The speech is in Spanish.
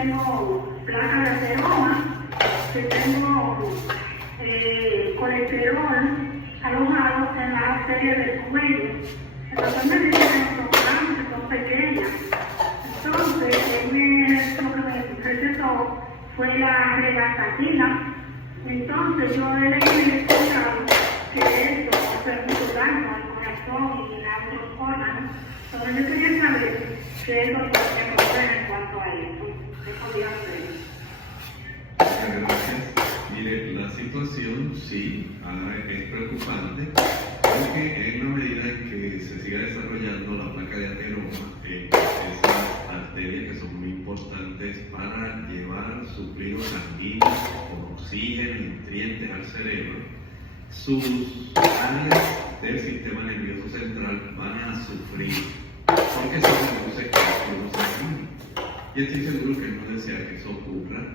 tengo placa de ateroma, que tengo colesterol alojado en la arteria del cuello. Entonces me dice que son grandes, que son pequeñas. Entonces, lo que me recetó fue la regastatina. Entonces, yo he leído y he escuchado que esto hace mucho daño al corazón y a otros órganos. Entonces, yo quería saber qué es lo que podemos hacer en cuanto a esto. ¿Qué podría hacer? Muchas gracias. Mire, la situación sí, es preocupante porque en la medida en que se siga desarrollando la placa de ateroma, esas arterias que son muy importantes para llevar suplidos sanguíneos con oxígeno y nutrientes al cerebro, sus áreas del sistema nervioso central van a sufrir porque se produce cálculo sanguíneo. Y estoy seguro que no desea que eso ocurra.